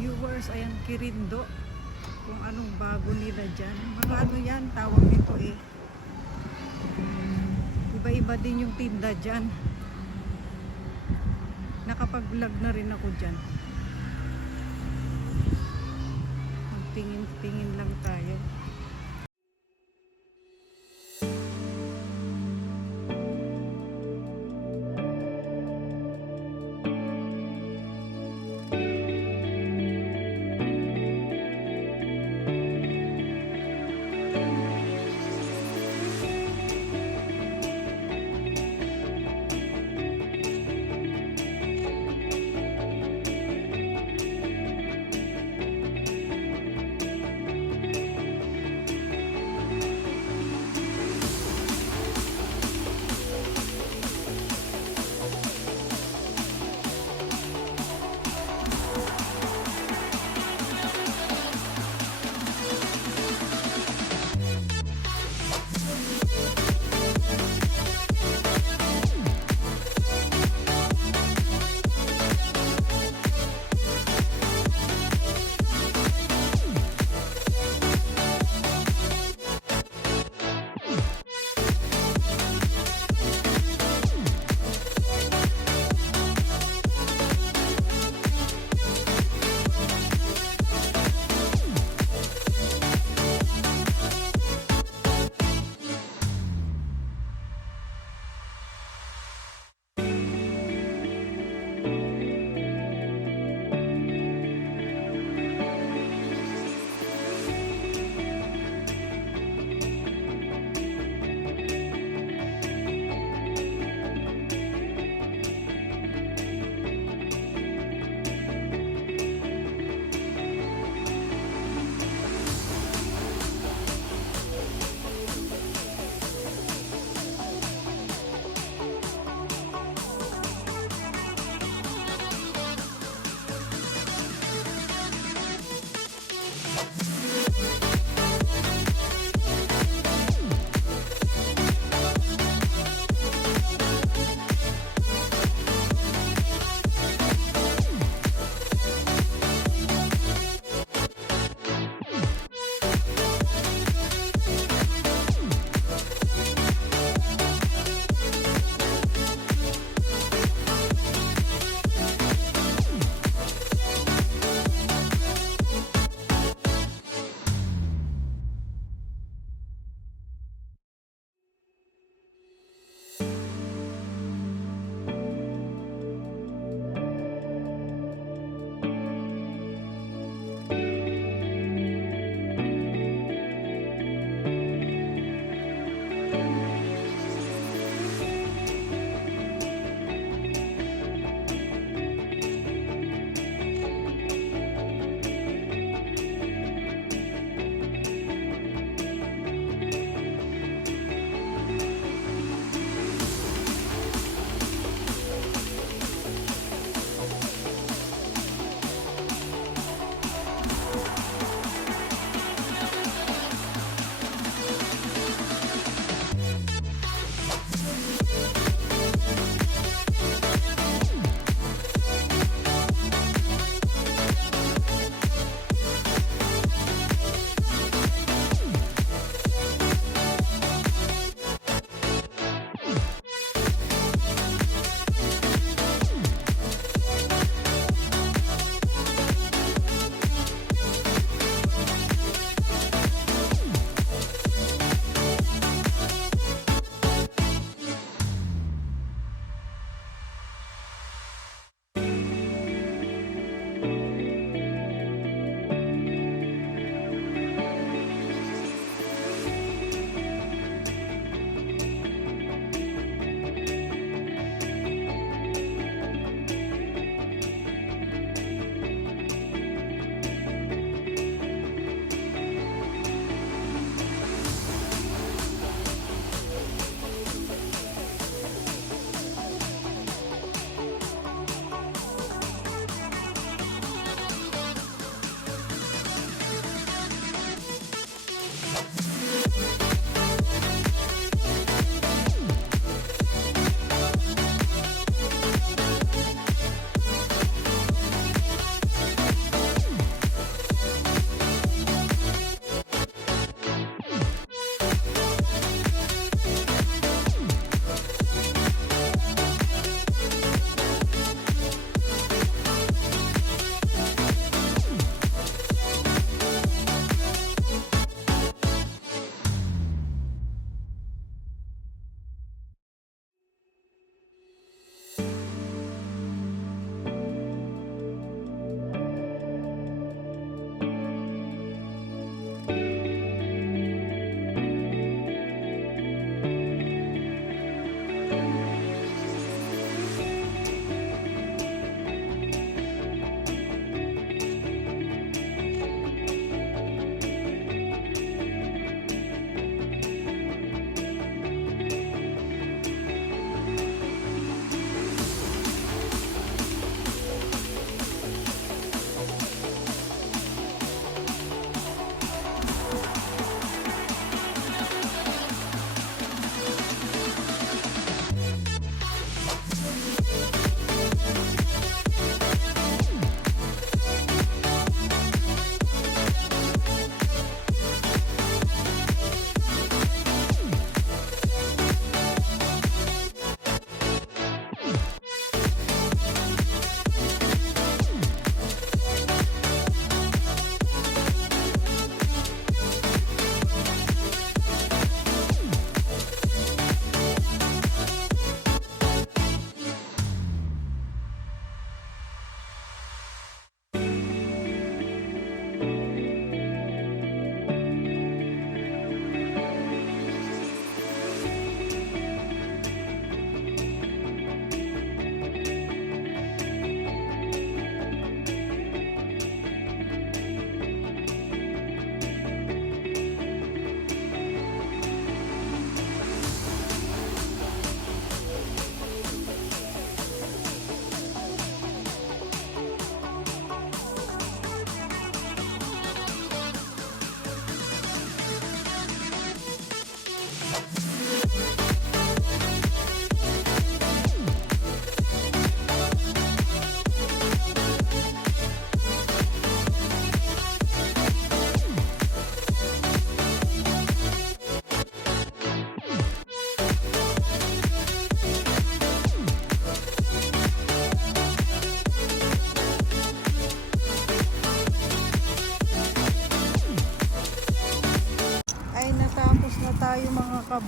viewers, ayan Kirindo, kung anong bago nila dyan. Mga ano yan, tawag nito eh. Iba-iba din yung tinda dyan. Nakapag-vlog na rin ako dyan. Magtingin-tingin lang tayo.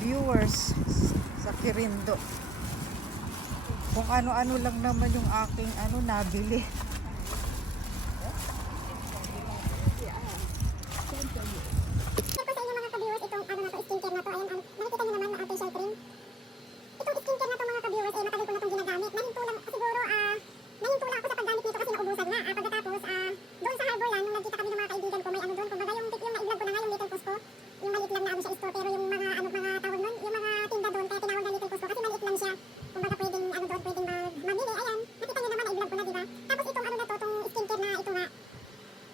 viewers sa Quirindo. Kung ano-ano lang naman yung aking nabili. Share ko sa inyo mga ka-viewers itong skincare na to. Ayan, nakikita niyo naman na facial cream. Itong skincare na to mga ka-viewers, matagal ko na itong ginagamit. Nahinto lang, siguro, nahinto lang ako sa paggamit nito kasi naubusan na. Pagkatapos, doon sa Harborland, nung nagkita kami ng mga kaibigan ko, may doon. Kumbaga yung na-vlog ko na nga, yung Little Cusco. Yung maliit lang na siya store, pero yung mga, mga tawag nun, yung mga tinda doon, kaya tinawag na Little Cusco kasi maliit lang siya. Kumbaga pwedeng, doon, pwedeng mamili. Ayan, nakita niyo naman, na-vlog ko na, diba? Tapos itong na to, itong skincare na ito nga.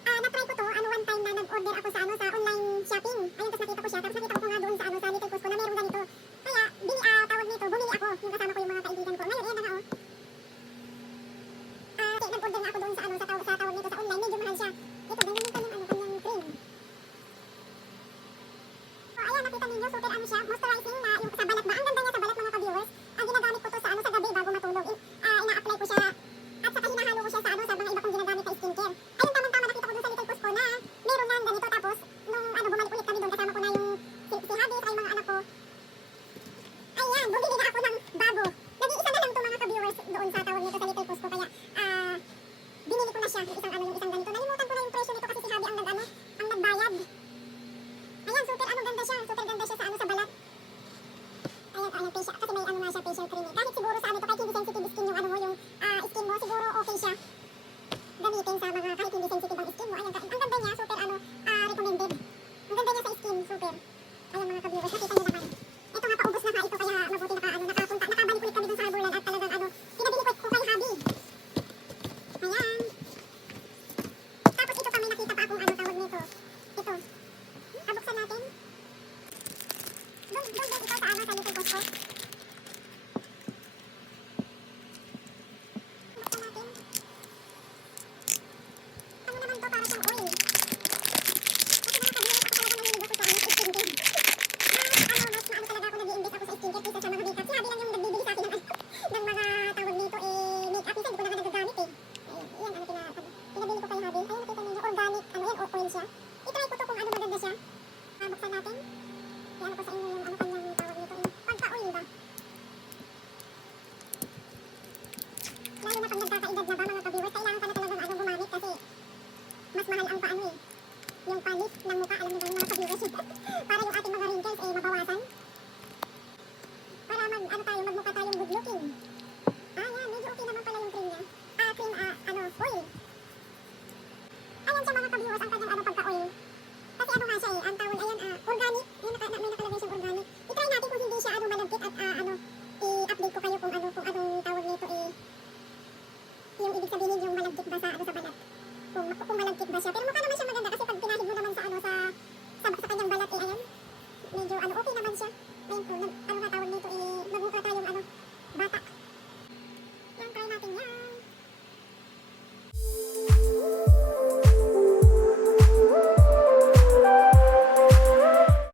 Na-try ko to, one time na nag-order ako sa sa online shopping. Ayun, tapos nakita ko siya. Tapos nakita ko nga doon sa sa Little Cusco na meron ganito. Kaya, tawag nito, bumili ako. Yung kasama ko yung mga kaibigan ko. Ngayon, ayan na nga, oh. Nag-order na ako doon sa tawag nito sa online. Medyo mahal siya. Ito, ganyan yung kanyang cream. So, ayan, nakita ninyo, super siya. Moisturizing na yung sa balat ba. Ang ganda niya sa balat mga ka-viewers. Ginagamit ko to sa sa gabi bago matulog. Ina-apply ko siya. At saka hinahalo ko siya sa sa mga iba kong ginagamit na skincare. Ayun, tama-tama nakita ko doon sa Little Cusco na meron nga ganito. Tapos, nung bumalik ulit kami doon, kasama ko na yung si Habi at yung mga anak ko. Ayan, bumili na ako ng bago. Nag-iisa na lang to mga ka-viewers doon sa tawag nito sa Little Cusco. Kaya, binili ko na siya yung isang ganito. Nalimutan ko na yung presyo nito kasi si Habi ang nagbayad. Ayan, super ganda siya. Super ganda siya sa balat. Ayan, facial. Kasi may nga siya, facial cream. Kahit siguro sa kahit hindi sensitive skin yung mo, yung skin mo, siguro okay siya. Gamitin sa mga kahit hindi sensitive ang skin mo. Ayan, ang ganda niya, super recommended. Ang ganda niya sa skin, super. Ayan mga ka-viewers, nakita niyo naman. Ito nga, paubos na ito, kaya mabuti nakabalik ulit kami dun sa Harborland at talagang pinabili ko kay Habi. Ayan. Tapos ito pa, may nakita pa akong tawag nito. Ito. Buksan natin. Doon ito sa sa Little Cusco. Buksan natin. Ano naman to, para siyang oil. Kasi mga ka-viewers, ako talaga naniligo ko sa skincare. Mas talaga ako nag-i-invest ako sa skincare kaysa sa mga makeup. Si Habi lang yung nagbibili sa akin ng mga tawag nito, makeup. Minsan hindi ko na nagagamit Yan, pinabili ko kay Habi. Ayun, nakita niyo, organic, oil siya. I-try ko to kung maganda siya. Buksan natin. Yan ko sa inyo yung kanyang tawag nito. Pagka-oil ba? Lalo na pag nagkakaedad na ba mga ka-viewers, kailangan ka na talagang gumamit kasi mas mahal ang yung panis ng mukha, alam niyo ba yung mga ka-viewers para yung ating mga wrinkles mabawasan. Para magmukha tayong good looking. Yan, medyo okay naman pala yung cream niya. Oil. Ayan siya mga ka-viewers, ang kanyang pagka-oil. Kasi nga siya ang tawag, ayan, organic. May nakalagay siyang organic. I-try natin kung hindi siya malagkit at i-update ko kayo kung anong tawag nito yung ibig sabihin yung malagkit ba sa balat. Kung malagkit ba siya. Pero mukha naman siya maganda kasi pag pinahid mo naman sa kanyang balat ayan. Medyo okay naman siya. Ayun po, tawag nito